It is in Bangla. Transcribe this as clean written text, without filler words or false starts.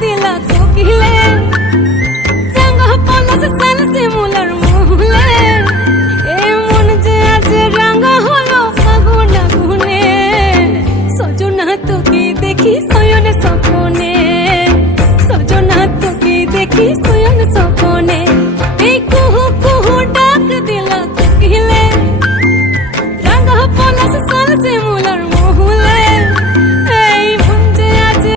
দিলা কোকিলে জাঙ্গা পলাশ সাল শিমুলার মুহলে এ মন যে আজ রাঙা হলো ফাগুন আগুনে সজনা তোকে দেখি শয়ন স্বপনে সজনা তোকে দেখি শয়ন স্বপনে এই কুহু কুহু ডাক দিলা কোকিলে জাঙ্গা পলাশ সাল শিমুলার